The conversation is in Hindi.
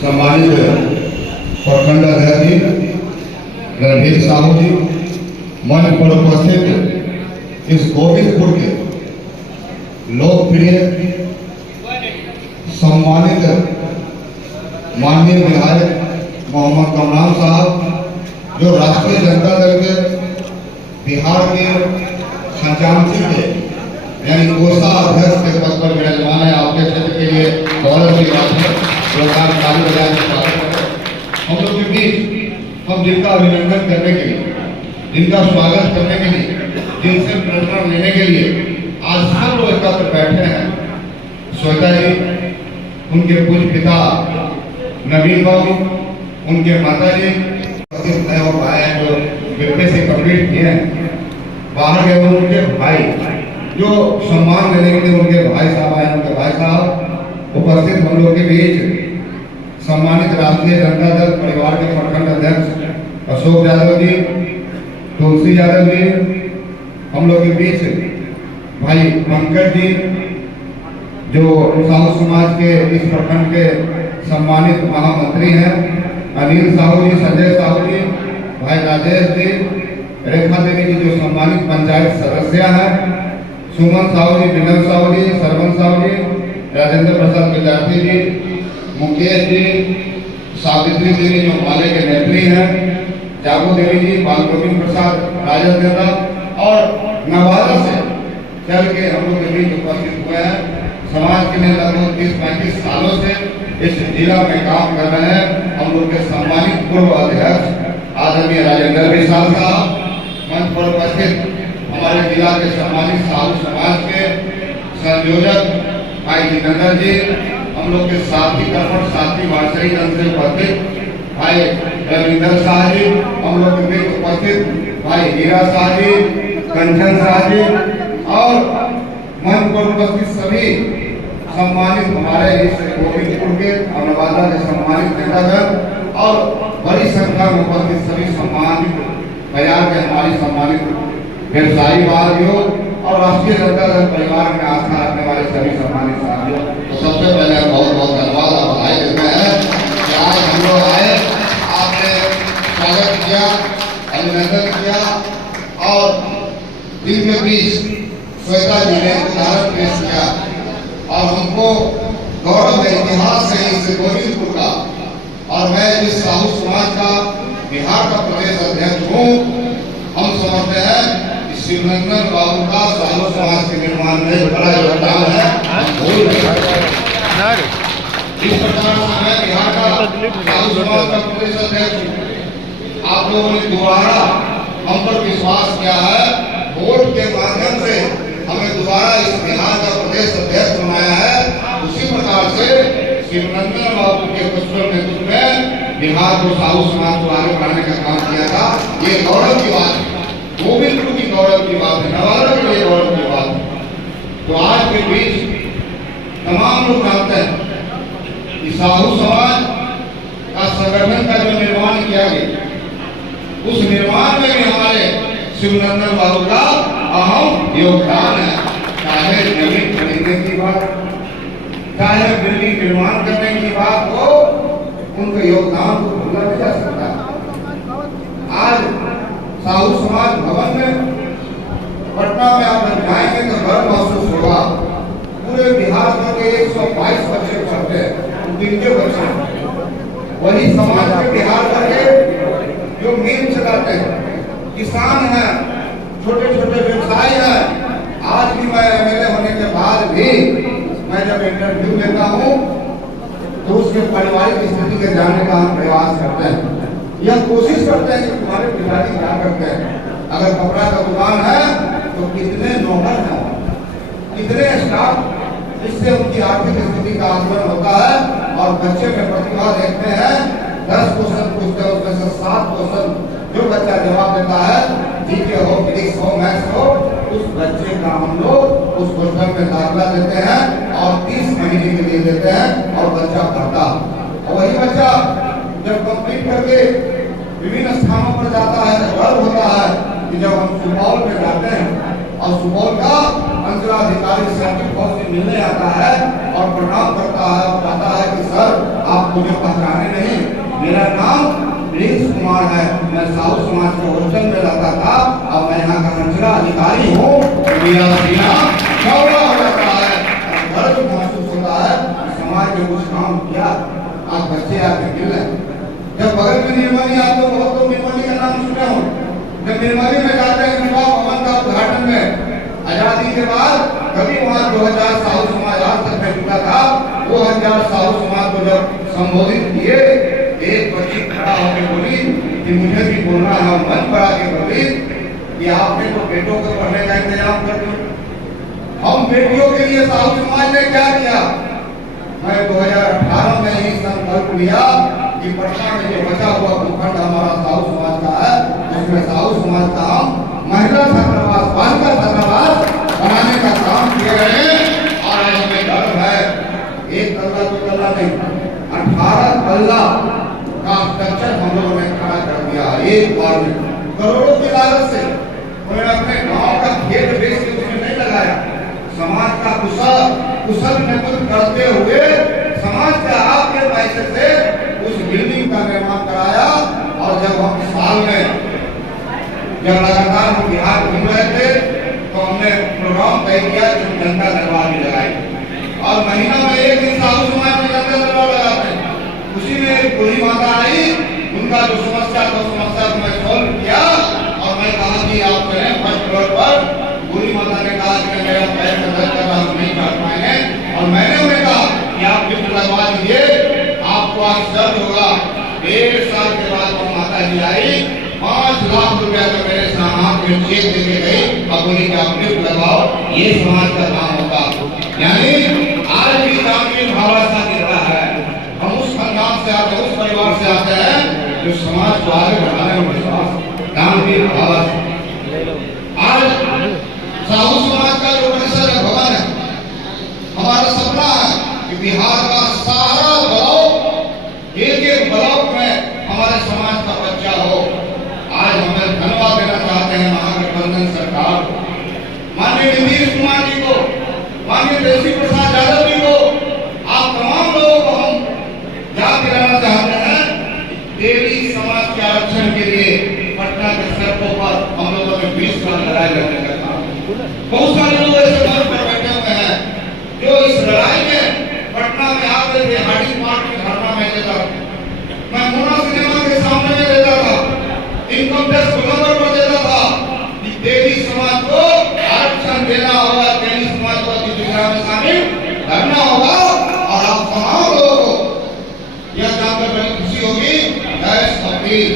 सम्मानित प्रखंड अध्यक्ष जी रणधीर साहू जी, मंच पर उपस्थित इस गोविंदपुर के लोकप्रिय सम्मानित माननीय विधायक मोहम्मद कमरान साहब, जो राष्ट्रीय जनता दल के बिहार के खजांची के यानी कोषाध्यक्ष के पद पर विराजमान है। आपके क्षेत्र के लिए गौरव की बात है। हम लोग के बीच हम जिनका अभिनंदन करने के लिए, जिनका स्वागत करने के लिए, जिनसे प्रेरणा लेने के लिए आज सब लोग एकत्र बैठे हैं। श्वेता जी, उनके पूज्य पिता नवीन बाबू, उनके माता जी और भाई जो विपे से कंप्लीट किए हैं, बाहर गए उनके भाई जो सम्मान देने के लिए उनके भाई साहब आए, उनके भाई साहब उपस्थित हम लोग के बीच सम्मानित राष्ट्रीय जनता दल परिवार के प्रखंड अध्यक्ष अशोक यादव जी, तुलसी यादव जी, हम लोग के बीच भाई पंकज जी जो साहू समाज के इस प्रखंड के सम्मानित महामंत्री हैं, अनिल साहू जी, संजय साहू जी, भाई राजेश जी, रेखा देवी जी जो सम्मानित पंचायत सदस्य हैं, सुमन साहू जी, विनल साहू जी, सरवन साहू जी, राजेंद्र प्रसाद विद्यार्थी जी, मुकेश जी, सावित्री देवी जो माले के नेत्री हैं, जागो देवी जी, बाल गोविंद प्रसाद राजन नेता और नवादा से चल के हम लोग के बीच उपस्थित हुए हैं। समाज के लिए लगभग 30-35 सालों से इस जिला में काम कर रहे हैं हम लोग के सम्मानित पूर्व अध्यक्ष आदरणीय राजेंद्र प्रसाद साहब, मंच पर उपस्थित हमारे जिला के सम्मानित साहू समाज के संयोजक भाई जितेंद्र जी, हम लोग के साथी कर्मठ साथी वार्षिक अंश से उपस्थित भाई रविंदर शाह जी, हम लोग के बीच उपस्थित भाई हीरा शाह जी, कंचन शाह जी और मंच पर उपस्थित सभी सम्मानित हमारे इस गोविंदपुर के और नवादा के सम्मानित नेतागण और बड़ी संख्या में उपस्थित सभी सम्मानित बाजार के हमारी सम्मानित व्यवसायी भाइयों और राष्ट्रीय जनता दल परिवार में आस्था रखने वाले सभी सम्मानित साथियों, तो सबसे पहले बहुत बहुत धन्यवाद और बधाई देते हैं कि आज हम लोग आए, आपने स्वागत किया, अभिनंदन किया और दिन के बीच श्वेता जी ने उदाहरण पेश किया और हमको गौरव है इतिहास है इस गोविंदपुर का। और मैं जिस साहू समाज का बिहार का प्रदेश अध्यक्ष हूँ, हम समझते हैं कि शिवनंदन बाबू का साहू समाज के निर्माण में बड़ा योगदान है। इस प्रकार से मैं बिहार का साहू समाज का प्रदेश अध्यक्ष हूँ। आप लोगों ने दोबारा हम पर विश्वास किया है, वोट के माध्यम से हमें दोबारा इस बिहार का प्रदेश अध्यक्ष बनाया है। उसी प्रकार से शिवनंदन बाबू के कुशल नेतृत्व में बिहार को साहू समाज को आगे बढ़ाने का काम किया था। ये गौरव की बात है, गोविंदपुर की गौरव की बात है, नवादा के लिए गौरव की बात है। तो आज के बीच तमाम लोग जानते हैं कि साहू समाज का संगठन का जो निर्माण किया गया, उस निर्माण में भी हमारे शिवनंदन बाबू का अहम योगदान है। चाहे जमीन खरीदने की बात, चाहे बिल्डिंग निर्माण करने की बात हो, उनके योगदान को भूला नहीं जा सकता। आज साहू समाज भवन में पटना में आप जाएंगे तो गर्व महसूस होगा। पूरे बिहार भर के 122 बच्चे पढ़ते हैं, जिनके बच्चे वही समाज के बिहार भर के जो मिल चलाते हैं, किसान हैं, छोटे छोटे व्यवसायी हैं। आज भी मैं एमएलए होने के बाद भी मैं जब इंटरव्यू लेता हूँ तो उसके पारिवारिक स्थिति के जानने का हम प्रयास करते हैं, यह कोशिश करते हैं कि तुम्हारे पिताजी क्या करते हैं। अगर कपड़ा का दुकान है तो कितने नौकर हैं, कितने स्टाफ, इससे उनकी आर्थिक स्थिति का आकलन होता है। और बच्चे में प्रतिभा देखते हैं, 10 क्वेश्चन पूछते हैं, उसमें से 7 क्वेश्चन जो बच्चा जवाब देता है, जीके हो, फिजिक्स हो, मैथ्स हो, उस बच्चे का हम लोग उस क्वेश्चन में दाखिला देते हैं और 30 महीने के लिए देते हैं और बच्चा पढ़ता। और वही बच्चा जब कंप्लीट करके विभिन्न स्थानों पर जाता है, गर्व होता है कि जब हम सुपौल में जाते हैं और सुपौल का अंचलाधिकारी सर्किट हाउस से मिलने आता है और प्रणाम करता है और कहता है कि सर आप मुझे पहचाने नहीं, मेरा नाम प्रिंस कुमार है, मैं साहू समाज के हॉस्टल में रहता था, अब मैं यहाँ का मंचला अधिकारी हूँ। मेरा सीना चौड़ा हो जाता है, गर्व महसूस होता है कि समाज में कुछ काम किया। आज बच्चे आके मिल रहे हैं, जब बगल में निर्मली, आप तो बहुत लोग निर्मली का नाम सुने हो, जब निर्मली में जाते हैं विवाह भवन का उद्घाटन में आजादी के बाद, कभी वहाँ 2000 साहू समाज आज तक में जुटा था, 2000 साहू समाज को जब संबोधित किए, एक बच्ची खड़ा होकर बोली कि मुझे भी बोलना है, मन पर आके बोली कि आपने तो बेटों को पढ़ने का इंतजाम कर दिया, हम बेटियों के लिए साहू समाज ने क्या किया। मैं 2018 में ही संकल्प लिया कि पटना में जो बचा हुआ भूखंड हमारा साहू समाज का है, उसमें साहू समाज का हम महिला छात्रावास, बालिका छात्रावास बनाने का काम किए हैं। और आज हमें गर्व है, एक तल्ला तो तल्ला नहीं, 18 तल्ला का स्ट्रक्चर हम लोगों ने खड़ा कर दिया एक बार में, करोड़ों की लागत से। उन्होंने अपने गांव का खेत बेच के उसमें नहीं लगाया, समाज का कुशल नेतृत्व करते हुए समाज के आपके पैसे से उस बिल्डिंग का निर्माण कराया। और जब हम साल में जब लगातार हम बिहार घूम रहे थे, तो हमने प्रोग्राम तय किया कि हम जनता दरबार भी लगाएंगे, और महीना में एक दिन साहू समाज में जनता दरबार लगाते हैं। उसी में एक बूढ़ी माता आई, उनका जो समस्या था समस्या को मैं सॉल्व किया, और मैं कहा कि आप चलें फर्स्ट फ्लोर पर। बूढ़ी माता ने कहा कि मेरा पैर में दर्द कर रहा, हम नहीं कर पाएंगे, और मैंने उन्हें कहा कि आप लिफ्ट लगवा दीजिए, आपको आज दर्द होगा। 1.5 साल के बाद वो माता जी आई, 5 लाख रुपया का मेरे हाथ में चेक देके गई, और बोली कि आप लिफ्ट लगाओ, ये समाज का काम होगा। यानी आज भी ग्रामीण भावना गिरता है, हम उस खानदान से आते हैं, उस परिवार से आते हैं जो समाज को आगे बढ़ाने में विश्वास, ग्रामीण भावना। आज साहू समाज का जो परिसर है, भवन है, हमारा सपना है कि बिहार का सारा ब्लॉक, एक ब्लॉक में हमारे समाज का बच्चा हो। आज हमें धन्यवाद देना चाहते हैं महागठबंधन सरकार को, माननीय नीतीश कुमार जी को, माननीय तेजस्वी प्रसाद यादव जी को, आप तमाम लोगों को हम याद दिलाना चाहते हैं। देवी समाज के आरक्षण के लिए पटना के सड़कों पर हम लोगों ने 20 साल लड़ाई लड़ने का काम, बहुत सारे लोग ऐसे घर पर बैठे हुए हैं जो इस लड़ाई में पटना में आते थे, हार्डिंग पार्क में धरना में देता, मैं मोना सिनेमा के सामने में देता था, इनकम टैक्स गोलंबर पर देता था कि देवी समाज को आरक्षण देना होगा, देवी समाज को अधिकार में शामिल करना होगा। और आप तमाम लोगों को यह जानकर बड़ी खुशी होगी, गैस अपील